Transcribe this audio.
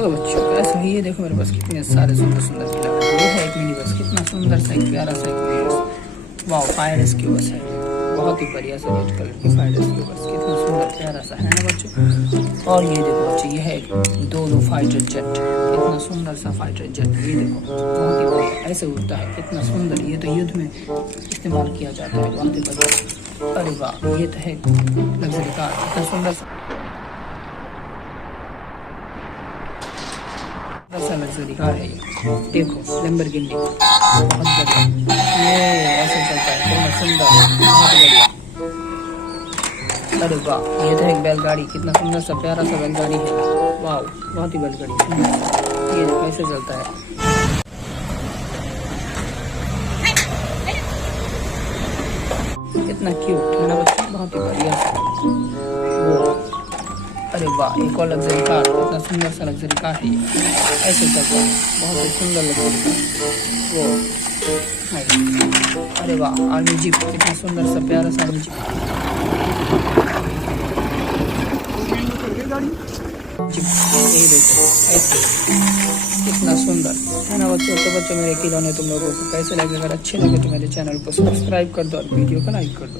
तो बच्चों ऐसा ही है, देखो मेरे पास कितने सारे सुंदर सुंदर खिलौने। ये है एक मिनी बस, कितना सुंदर सा एक प्यारा सा एक मिनी बस। वाह, फायर रेस्क्यू बस है, बहुत ही बढ़िया सा रेड कलर की फायर रेस्क्यू बस, कितना सुंदर प्यारा सा है ना बच्चों। और ये देखो बच्चों, ये है दो फाइटर जेट, कितना सुंदर सा फाइटर जेट। ये देखो बहुत ही बढ़िया, ऐसे उड़ता है, कितना सुंदर। ये तो युद्ध में इस्तेमाल किया जाता है, बहुत ही बढ़िया। अरे वाह, ये तो है लग्जरी कार, कितना सुंदर सा लग्जरी कार है ये। देखो लैम्बोर्गिनी, बहुत बढ़िया, ये ऐसे चलता है, कितना सुंदर, बहुत बढ़िया। अरे वाह, ये तो एक बैलगाड़ी, कितना सुंदर सा प्यारा सा बैलगाड़ी है। वाह, बहुत ही बैलगाड़ी सुंदर, ये देखो ऐसे चलता है। कितना क्यूट है ना बच्चे, बहुत ही बढ़िया वो। अरे वाह, एक और लग्जरी कार, कितना सुंदर सा लग्जरी कार है ये, ऐसे चलता है, बहुत ही सुंदर लग्जरी कार वो। अरे वाह, आर्मी जीप, कितना सुंदर सा प्यारा सा आर्मी जीप। यही देखो ऐसे, कितना सुंदर है ना बच्चों। तो बच्चों मेरे खिलौने तुम लोगों को कैसे लगे? अगर अच्छे लगे तो मेरे चैनल को सब्सक्राइब कर दो और वीडियो को लाइक कर दो।